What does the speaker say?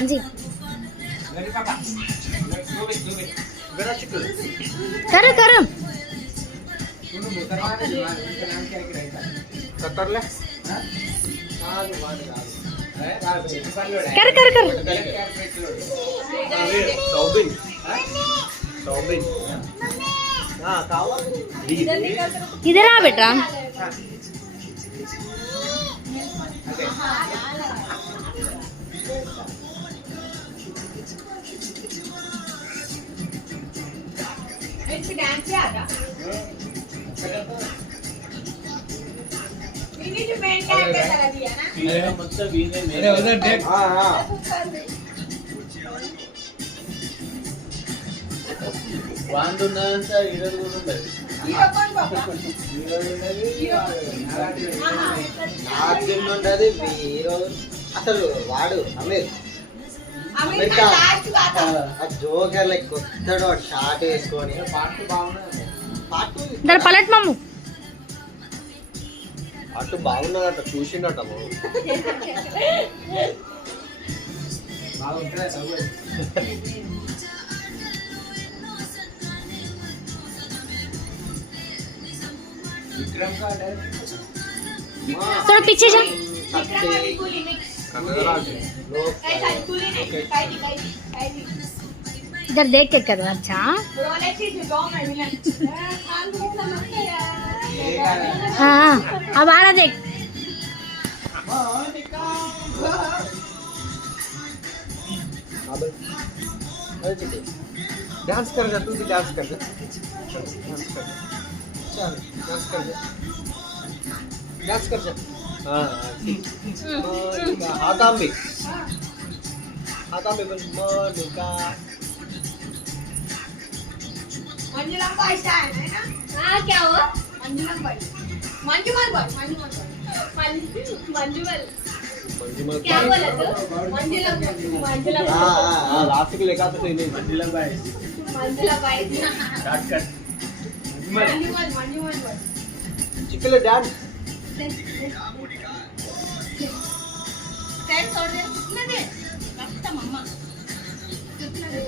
अंजी कर कर कर कर कर इधर आ बेटा అసలు వాడు అమెరికా జోకర్ లైక్ కొత్తడు షార్ట్ వేసుకొని పలట్ మమ్ము అటు బాగున్నదట చూసిండట थोड़ा पीछे जा इधर देख के कर अच्छा हाँ अब आ रहा देख डांस कर जा तू भी डांस कर जा चल डांस कर जा डांस कर जा हाँ हाथ आम भी बस मोनिका मंजुलम भाई स्टाइल है ना हाँ क्या हुआ मंजुलम भाई मंजुमल क्या बोला तू मंजुलम हाँ लास्ट को लेकर तो सही नहीं मंजुलम भाई स्टार्ट कर मंजुमल चिकले डांस सेट छोड़ दे कितना दे मम्मा कितना दे